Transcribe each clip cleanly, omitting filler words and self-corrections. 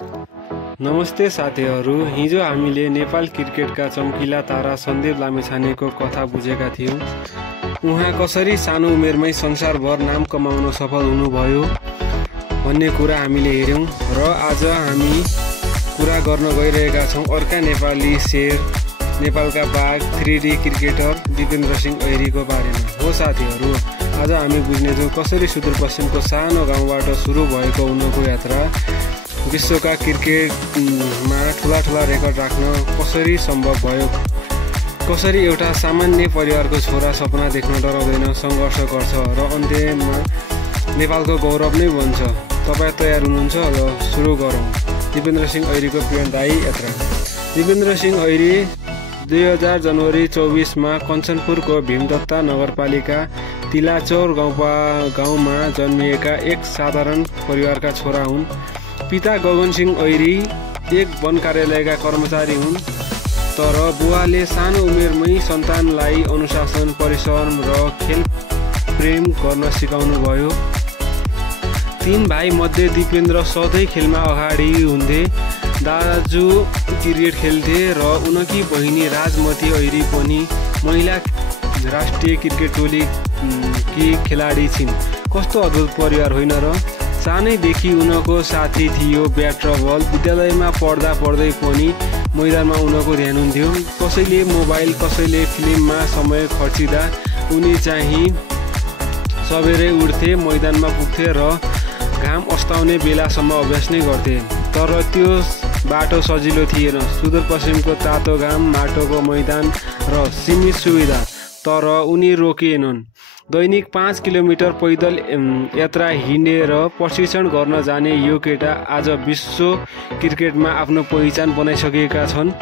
नमस्ते साथीहरू, हिजो हामीले नेपाल क्रिकेटका चम्किला तारा सन्दीप लामिछानेको कथा बुझेका थियौं। उहाँ कसरी सानो उमेरमै संसारभर नाम कमाउन सफल हुनुभयो भन्ने कुरा हामीले हेर्यौं र आज हामी कुरा गर्न गइरहेका छौं अर्का नेपाली शेर, नेपालका बाघ, 3D क्रिकेटर दिपेन्द्र सिंह ऐरीको बारेमा। हो साथीहरू, आज हामी बुझ्नेछौं कसरी सुदूरपश्चिमको सानो गाउँबाट सुरु भएको उनको यात्रा विश्वका क्रिकेटमा ठूला रेकर्ड राख्न कसरी सम्भव भयो, कसरी एउटा सामान्य परिवारको छोरा सपना देख्न डराउँदैन, सङ्घर्ष गर्छ र अन्त्यमा नेपालको गौरव नै बन्छ। तपाईँ तयार हुनुहुन्छ? ल सुरु गरौँ। दिपेन्द्र सिंह ऐरीको प्रेरणादायी यात्रा। दिपेन्द्र सिंह ऐरी 2000 जनवरी 24 मा कञ्चनपुरको भीमदत्ता नगरपालिका तिलाचौर गाउँमा जन्मिएका एक साधारण परिवारका छोरा हुन्। पिता गगन सिंह ऐरी एक वन कार्यालयका कर्मचारी हुन्, तर बुवाले सानो उमेरमै सन्तानलाई अनुशासन, परिश्रम र खेल प्रेम गर्न सिकाउनु भयो। 3 भाइ मध्ये दिपेन्द्र सधैँ खेलमा अगाडि हुन्थे। दाजु क्रिकेट खेल्थे र उनकी बहिनी राजमती ऐरी पनि महिला राष्ट्रिय क्रिकेट टोलीकी खेलाडी छिन्। कस्तो अद्भुत परिवार होइन र? सानैदेखि उनको साथी थियो ब्याट र बल। विद्यालयमा पढ्दै पनि मैदानमा उनको ध्यान हुन्थ्यो। कसैले मोबाइल, कसैले फिल्ममा समय खर्चिँदा उनी चाहिँ सबेरै उठ्थे, मैदानमा पुग्थे र घाम अस्ताउने बेलासम्म अभ्यास नै गर्थे। तर त्यो बाटो सजिलो थिएन। सुदूरपश्चिमको तातो घाम, माटोको मैदान र सीमित सुविधा, तर उनी रोकिएनन्। दैनिक 5 किलोमिटर पैदल यात्रा हिँडेर प्रशिक्षण गर्न जाने यो केटा आज विश्व क्रिकेटमा आफ्नो पहिचान बनाइसकेका छन्।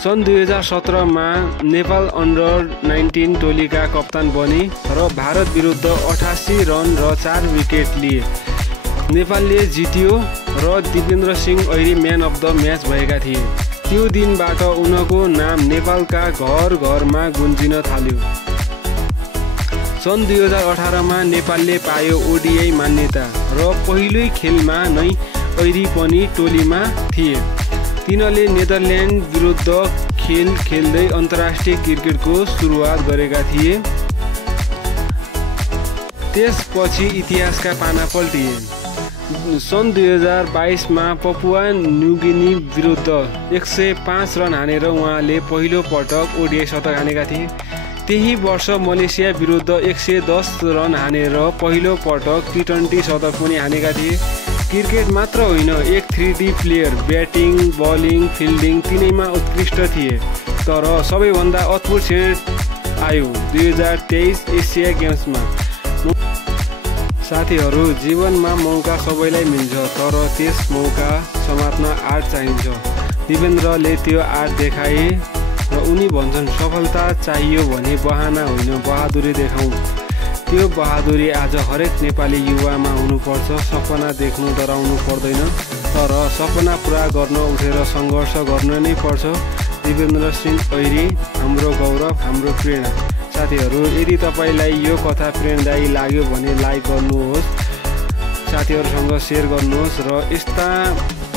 सन् 2017 मा नेपाल अन्डर-19 टोलीका कप्तान बने र भारत विरुद्ध 88 रन र 4 विकेट लिए। नेपालले जित्यो र Dipendra Singh Airee man of the match भएका थिए। त्यो दिनबाट उनको नाम नेपालका घर-घरमा गुन्जिन थाल्यो। सन् 2018 मा नेपालले पायो ओडिआई मान्यता र पहिलो खेलमा नै ऐरी पनि टोलीमा थिए। तिनले नेदरल्यान्ड विरुद्ध खेल खेल्दै अन्तर्राष्ट्रिय क्रिकेटको सुरुवात गरेका थिए। त्यसपछि इतिहासका पाना पल्टिए। सन् 2022 मा पपुवा न्युगिनी विरुद्ध 105 रन हानेर उहाँले पहिलो पटक ओडिआई शतक हानेका थिए। त्यही वर्ष मलेसिया विरुद्ध 110 रन हानेर पहिलो पटक टी20 शतक पनि हानेका थिए। क्रिकेट मात्र होइन, एक 3D player, batting, bowling, fielding तीनैमा उत्कृष्ट थिए। तर सबैभन्दा अद्भुत क्षण आयो 2023 एसिया गेम्समा। साथीहरू, जीवनमा मौका सबैलाई मिल्छ, तर त्यस मौका समात्न आर्ट चाहिन्छ। दिपेन्द्रले त्यो आर्ट देखाए र उनी भन्छन्, सफलता चाहियो भने बहाना होइन, बहादुरी देखाउँ। त्यो बहादुरी आज हरेक नेपाली युवामा हुनुपर्छ। सपना देख्नु डराउनु पर्दैन, तर सपना पुरा गर्न उठेर सङ्घर्ष गर्न नै पर्छ। दिपेन्द्र सिंह ऐरी हाम्रो गौरव, हाम्रो प्रेरणा। साथीहरू, यदि तपाईँलाई यो कथा प्रेरणादायी लाग्यो भने लाइक गर्नुहोस्, साथीहरूसँग सेयर गर्नुहोस् र यस्ता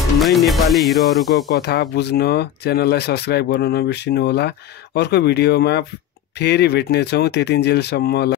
नै नेपाली हिरोहरूको कथा बुझ्न च्यानललाई सब्स्क्राइब गर्न नबिर्सिनुहोला। अर्को भिडियोमा फेरि भेट्नेछौँ। त्यतिन्जेलसम्म